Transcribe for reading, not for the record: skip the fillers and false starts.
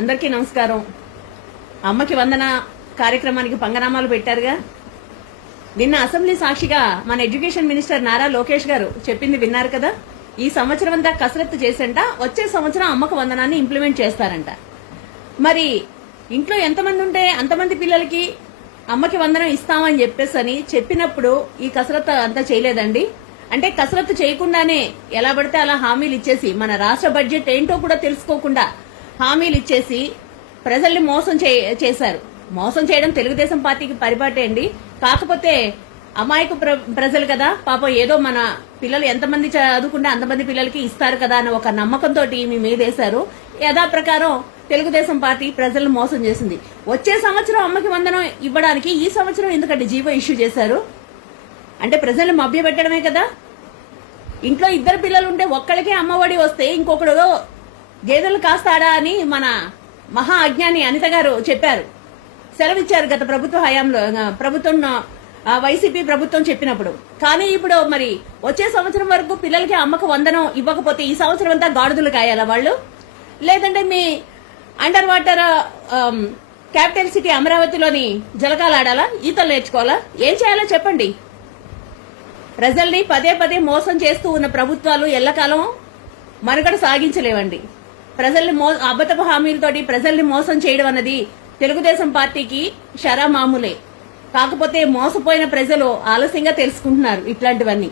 అందరికీ నమస్కారం. అమ్మకి వందన కార్యక్రమానికి పంగనామాలు పెట్టారుగా. నిన్న అసెంబ్లీ సాక్షిగా మన ఎడ్యుకేషన్ మినిస్టర్ నారా లోకేష్ గారు చెప్పింది విన్నారు కదా. ఈ సంవత్సరం అంతా కసరత్తు చేసంట, వచ్చే సంవత్సరం అమ్మకు వందనాన్ని ఇంప్లిమెంట్ చేస్తారంట. మరి ఇంట్లో ఎంతమంది ఉంటే అంతమంది పిల్లలకి అమ్మకి వందనం ఇస్తామని చెప్పేసి చెప్పినప్పుడు ఈ కసరత్తు అంతా చేయలేదండి. అంటే కసరత్తు చేయకుండానే ఎలా పడితే అలా హామీలు ఇచ్చేసి, మన రాష్ట్ర బడ్జెట్ ఏంటో కూడా తెలుసుకోకుండా హామీలు ఇచ్చేసి ప్రజల్ని మోసం చేశారు. మోసం చేయడం తెలుగుదేశం పార్టీకి పరిపాటే అండి. కాకపోతే అమాయకు ప్రజలు కదా పాపం, ఏదో మన పిల్లలు ఎంతమంది చదువుకుంటే అంతమంది పిల్లలకి ఇస్తారు కదా అని ఒక నమ్మకంతో మీ మీదేశారు. యథాప్రకారం తెలుగుదేశం పార్టీ ప్రజలను మోసం చేసింది. వచ్చే సంవత్సరం అమ్మకి వందనం ఇవ్వడానికి ఈ సంవత్సరం ఎందుకంటే జీవో ఇష్యూ చేశారు? అంటే ప్రజల్ని మభ్యపెట్టడమే కదా. ఇంట్లో ఇద్దరు పిల్లలు ఉంటే ఒక్కడికే అమ్మఒడి వస్తే ఇంకొకడు గేదెలు కాస్తాడా అని మన మహా అజ్ఞాని అనిత గారు చెప్పారు, సెలవిచ్చారు గత ప్రభుత్వ హయాంలో, ప్రభుత్వం వైసీపీ ప్రభుత్వం చెప్పినప్పుడు. కానీ ఇప్పుడు మరి వచ్చే సంవత్సరం వరకు పిల్లలకి అమ్మకు వందనం ఇవ్వకపోతే ఈ సంవత్సరం అంతా గాడిదలు కాయాలా వాళ్ళు? లేదంటే మీ అండర్ వాటర్ క్యాపిటల్ సిటీ అమరావతిలోని జలకాలు ఆడాలా? ఈతలు నేర్చుకోవాలా? ఏం చేయాలో చెప్పండి. ప్రజల్ని పదే పదే మోసం చేస్తూ ఉన్న ప్రభుత్వాలు ఎల్లకాలం మనుగడ సాగించలేవండి. ప్రజల్ని అబద్ధపు హామీలతోటి ప్రజల్ని మోసం చేయడం అన్నది తెలుగుదేశం పార్టీకి షరా మామూలే. కాకపోతే మోసపోయిన ప్రజలు ఆలస్యంగా తెలుసుకుంటున్నారు ఇట్లాంటివన్నీ.